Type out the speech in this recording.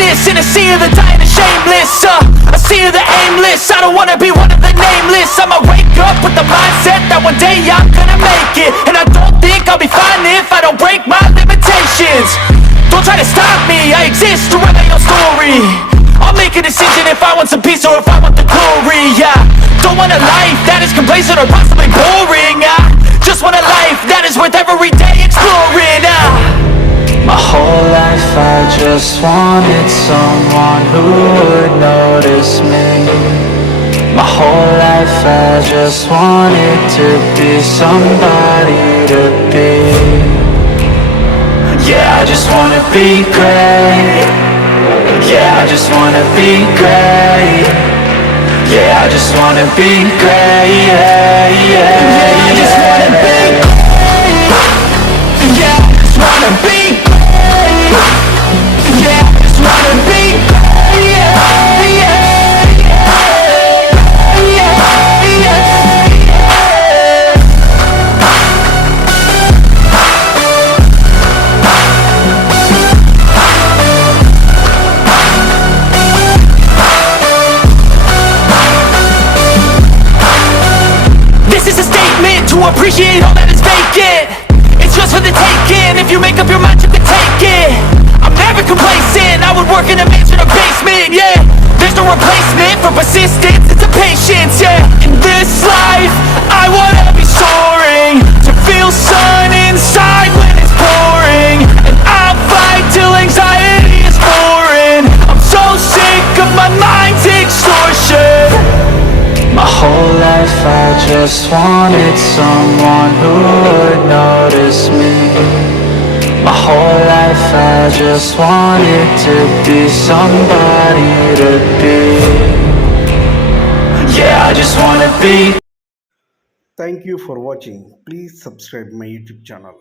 greatness in a sea of the dying and shameless, a sea of the aimless. I don't wanna be one of the nameless. I'ma wake up with the mindset that one day I'm gonna make it, and I don't think I'll be fine if I don't break my limitations. Don't try to stop me, I exist to write my own story. I'll make a decision if I want some peace or if I want the glory. Yeah, don't want a life that is complacent or possibly boring. I just want a life that is worth every day exploring. My whole life I just wanted someone who would notice me. My whole life I just wanted to be somebody to be. Yeah, I just wanna be great. Yeah, I just wanna be great. Yeah, I just wanna be great. Yeah, I just wanna be great. Yeah, I just wanna be great. Yeah, I just wanna be great. Yeah. Appreciate all that is vacant. It's just for the taking. If you make up your mind, you can take it. I'm never complacent. I would work in a mansion or basement. Yeah, there's no replacement for persistence. It's a patience. Yeah, in this life I wanna be soaring, to feel sun inside when it's pouring, and I'll fight till anxiety is foreign. I'm so sick of my mind's extortion. My whole life I just wanted someone who would notice me. My whole life I just wanted to be somebody to be. Yeah, I just wanna be. Thank you for watching. Please subscribe my YouTube channel.